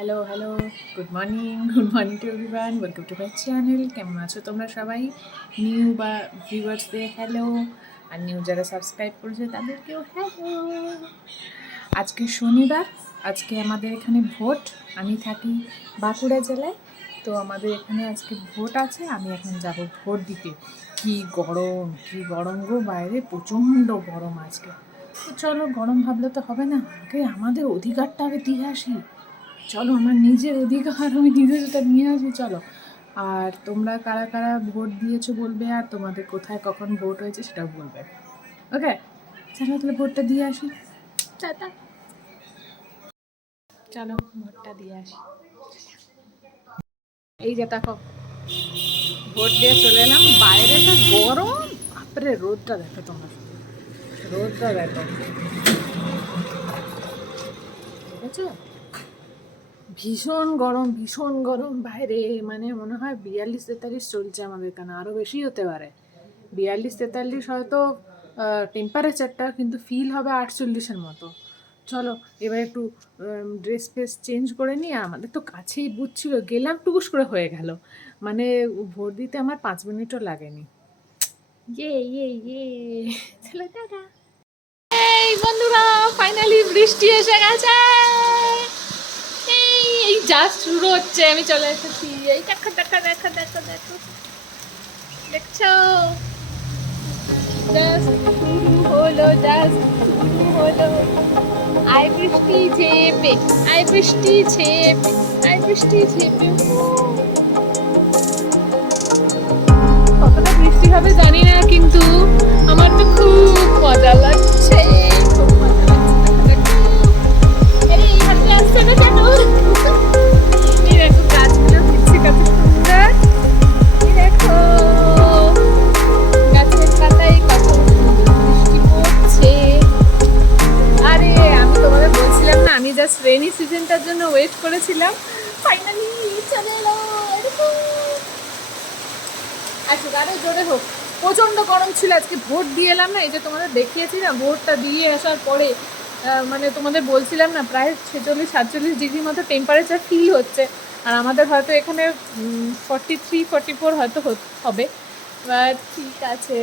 Hello good morning to everyone, welcome to my channel. কেমন আছো তোমরা সবাই? নিউ বা ভিউয়ার্সদের হ্যালো, আর নিউ যারা সাবস্ক্রাইব করেছে তাদেরকেও হ্যালো। আজকে শনিবার, আজকে আমাদের এখানে ভোট। আমি থাকি বাঁকুড়া জেলায়, তো আমাদের এখানে আজকে ভোট আছে। আমি এখন যাব ভোট দিতে। কি গরম গো, বাইরে প্রচণ্ড গরম আজকে। তো চলো, গরম ভাবলে তো হবে না, আগে আমাদের অধিকারটা আগে দিয়ে আসি। চলো, আমার নিজের অধিকার আমি নিজে সেটা নিয়ে আসি, চলো। আর তোমরা কারা কারা ভোট দিয়েছো বলবে, আর তোমাদের কোথায় কখন ভোট হয়েছে সেটাও বলবে। ওকে, চলো তাহলে ভোটটা দিয়ে আসি। টাটা। চলো ভোটটা দিয়ে আসি। এই যে দেখো, ভোট দিয়ে চলে এলাম। বাইরে তো গরম, বাপরে রোদটা দেখো তোমরা, রোদটা দেখো, বুঝেছো? ভীষণ গরম বাইরে, মানে মনে হয় 42-43 চলছে আমাদের এখানে, আরও বেশি হতে পারে। 42-43 হয়তো টেম্পারেচারটা, কিন্তু ফিল হবে 48-এর মতো। চলো এবার একটু ড্রেস ফ্রেস চেঞ্জ করে নিই। আমাদের তো কাছেই বুঝছিল, গেলাম টুকুস করে হয়ে গেল। মানে ভোট দিতে আমার 5 মিনিটও লাগেনি। ইয়ে চলো টাটা। এই বন্ধুরা, ফাইনালি বৃষ্টি এসে গেছে। এই জাস্ট শুরু হচ্ছে, আমি চলে এসেছি। এই দেখো দেখো দেখো দেখো দেখো, দেখছো? জাস্ট শুরু হলো, জাস্ট শুরু হলো। আই বৃষ্টি ঝেপে, আই বৃষ্টি ঝেপে, আই বৃষ্টি ঝেপে। কতটা বৃষ্টি হবে জানি না, কিন্তু আমার তো খুব মজা লাগছে, খুব মজা লাগছে। আরে এই হাতে আসছে না কেন? এই দেখো গাছগুলো ভিজছে কত সুন্দর। এই দেখো গাছের পাতায় কত বৃষ্টি পড়ছে। আরে আমি তোমাদের বলছিলাম না, আমি জাস্ট রেনি সিজনটার জন্য ওয়েট করেছিলাম, ফাইনালি চলে এলো। আসুক, আরো জোরে হোক। প্রচণ্ড গরম ছিল, আজকে ভোট দিয়ে এলাম না, এই যে তোমাদের দেখিয়েছি না, ভোটটা দিয়ে আসার পরে মানে তোমাদের বলছিলাম না, প্রায় 46-47 ডিগ্রি মতো টেম্পারেচার ফিল হচ্ছে। আর আমাদের হয়তো এখানে 43-44 হয়তো হবে। ঠিক আছে,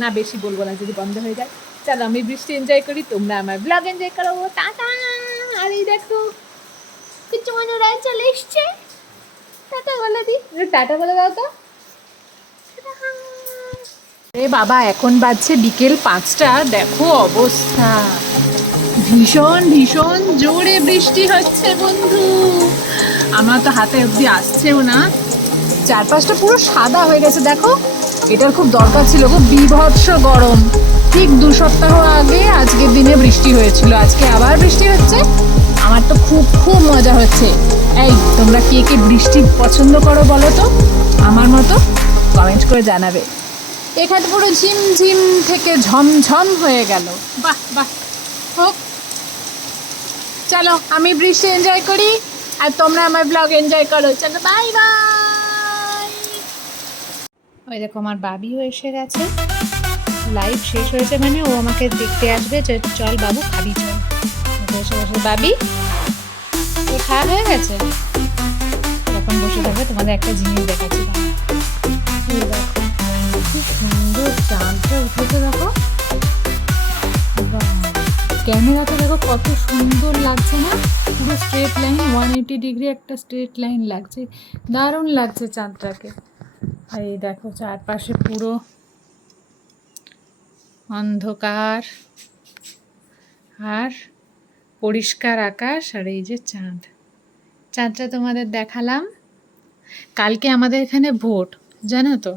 না বেশি বলবো না, যদি বন্ধ হয়ে যায়। চলো আমি বৃষ্টি এনজয় করি, তোমরা আমার ব্লগ এনজয় করো। টাটা। আর এই দেখো কিছু মনোরা চলে এসছে। টাটা বলে দি, টাটা বলে দাও তো। এ বাবা, এখন বাজছে বিকেল 5টা, দেখো অবস্থা। ভীষণ জোরে বৃষ্টি হচ্ছে বন্ধু, আমার তো হাতে অবধি আসছেও না। চারপাশটা পুরো সাদা হয়ে গেছে, দেখো। এটার খুব দরকার ছিল গো, বীভৎস গরম। ঠিক 2 সপ্তাহ আগে আজকের দিনে বৃষ্টি হয়েছিল, আজকে আবার বৃষ্টি হচ্ছে। আমার তো খুব মজা হচ্ছে। এই তোমরা কে কে বৃষ্টি পছন্দ করো বলো তো, আমার মতো কমেন্ট করে জানাবে। এখানে পুরো ঝিমঝিম থেকে ঝমঝম হয়ে গেল। বাহ হোক। চলো আমি বৃষ্টি এনজয় করি, আর তোমরা আমার ব্লগ এনজয় করো। চলো বাই বাই। ওই দেখো আমার বাবিও এসে গেছে, লাইভ শেষ হয়েছে মানে ও আমাকে দেখতে আসবে, চল বাবু খাবি, চল। এসে বসে বাবি, ও খাওয়া হয়ে গেছে, যখন বসে থাকবে তোমাদের একটা জিনিস দেখাচ্ছি। দেখো কি সুন্দর চাঁদটা উঠেছে, দেখো ক্যামেরাতে, দেখো কত সুন্দর লাগছে না, পুরো স্ট্রেট লাইন, 180 ডিগ্রি একটা স্ট্রেট লাইন লাগছে, দারুণ লাগছে চাঁদটাকে। আর এই দেখো চারপাশে পুরো অন্ধকার আর পরিষ্কার আকাশ, আর এই যে চাঁদটা তোমাদের দেখালাম। কালকে আমাদের এখানে ভোট, জানো তো,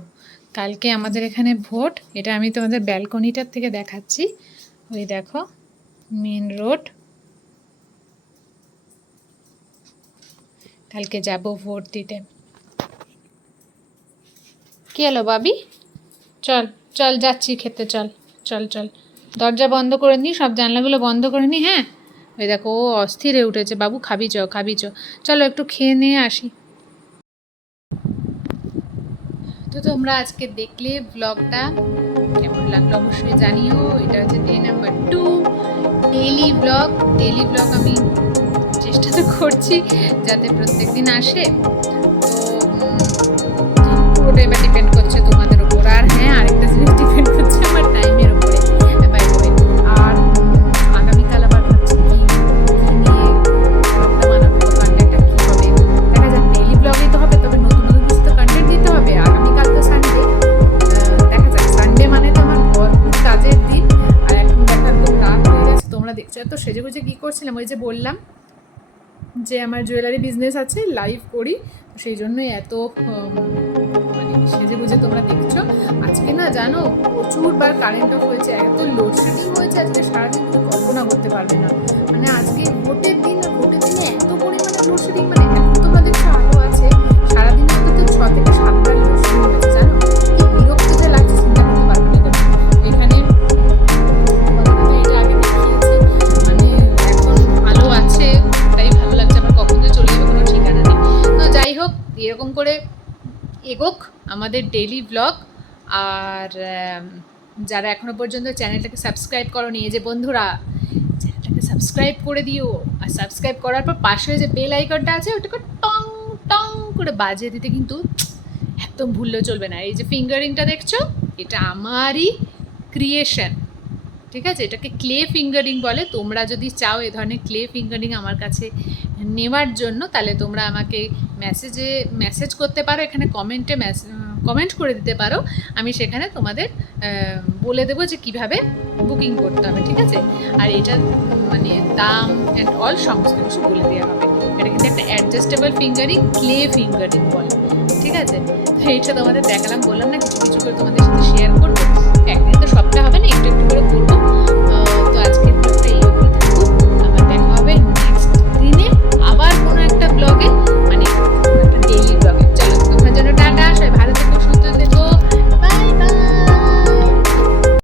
কালকে আমাদের এখানে ভোট। এটা আমি তোমাদের ব্যালকনিটার থেকে দেখাচ্ছি। ওই দেখো মেন রোড, কালকে যাব ভোট দিতে। কি হলো বাবি, চল যাচ্ছি খেতে, চল। দরজা বন্ধ করে নি, সব জানলাগুলো বন্ধ করে নি। হ্যাঁ, ওই দেখো ও অস্থির হয়ে উঠেছে, বাবু খাবি চ, চলো একটু খেয়ে নিয়ে আসি। তো তোমরা আজকে দেখলে ব্লগটা, কেমন লাগলো অবশ্যই জানিও। এটা হচ্ছে ডে নাম্বার 2, ডেইলি ব্লগ আমি চেষ্টা তো করছি যাতে প্রত্যেকদিন আসে। তো পুরোটা এবার ডিপেন্ড করছে তোমাদের উপর। আর হ্যাঁ, আরেকটা জিনিস ডিপেন্ড করছে আমার টাইমের উপরে। বাই দ্য ওয়ে, আর আগামীকাল আবার ভাবছি কি নিয়ে ব্লগটা বানাবো, কন্টেন্টটা কী হবে দেখা যাক। ডেইলি ব্লগেই তো হবে, তবে নতুন নতুন কিছু তো কন্টেন্ট দিতে হবে। আগামীকাল তো সানডে, দেখা যাক। সানডে মানে তো আমার ভরপুর কাজের দিন। আর এখন দেখা একদম রাত হয়ে গেছে, তোমরা দেখছো এত সেজেগুজে কী করছিলাম। ওই যে বললাম যে আমার জুয়েলারি বিজনেস আছে, লাইভ করি, তো সেই জন্যই এত মানে সেজে গুজে তোমরা দেখছো। আজকে না জানো প্রচুরবার কারেন্ট অফ হয়েছে, এত লোডশেডিং হয়েছে আজকে সারাদিন, তুমি কল্পনা করতে পারবে না। মানে আজকে ভোটের দিন, ভোটের দিনে এত পরিমাণে লোডশেডিং, মানে এখন তোমরা দেখছো আলো আছে, সারাদিনে অন্তত 6 থেকে 7 বার লোডশেডিং হয়েছে জানো। কি বিরক্ত যে লাগছে চিন্তা করতে পারবে না। এখানে এটা আগে দেখিয়েছি, মানে এখন আলো আছে তাই ভালো লাগছে। আমার কখন যে চলে যাবে কোনো ঠিকানা নেই। তো যাই হোক, এরকম করে এগোক আমাদের ডেইলি ব্লগ। আর যারা এখনও পর্যন্ত চ্যানেলটাকে সাবস্ক্রাইব করোনি, এই যে বন্ধুরা চ্যানেলটাকে সাবস্ক্রাইব করে দিও। আর সাবস্ক্রাইব করার পর পাশে যে বেল আইকনটা আছে ওটাকে টং টং করে বাজিয়ে দিতে কিন্তু একদম ভুললেও চলবে না। এই যে ফিঙ্গারিংটা দেখছো, এটা আমারই ক্রিয়েশন, ঠিক আছে? এটাকে ক্লে ফিঙ্গারিং বলে। তোমরা যদি চাও এ ধরনের ক্লে ফিঙ্গারিং আমার কাছে নেওয়ার জন্য, তাহলে তোমরা আমাকে মেসেজ করতে পারো, এখানে কমেন্ট করে দিতে পারো। আমি সেখানে তোমাদের বলে দেবো যে কিভাবে বুকিং করতে হবে, ঠিক আছে? আর এটা মানে দাম অ্যান্ড অল সমস্ত কিছু বলে দেওয়া হবে। এটা কিন্তু একটা অ্যাডজাস্টেবল ফিঙ্গারিং, ক্লে ফিঙ্গারিং বলে, ঠিক আছে? তো এইটা তোমাদের দেখালাম, বললাম না কিছু কিছু করে তোমাদের সাথে শেয়ার করবো। একদিন তো সবটা হবে না, একটু একটু করে করবো।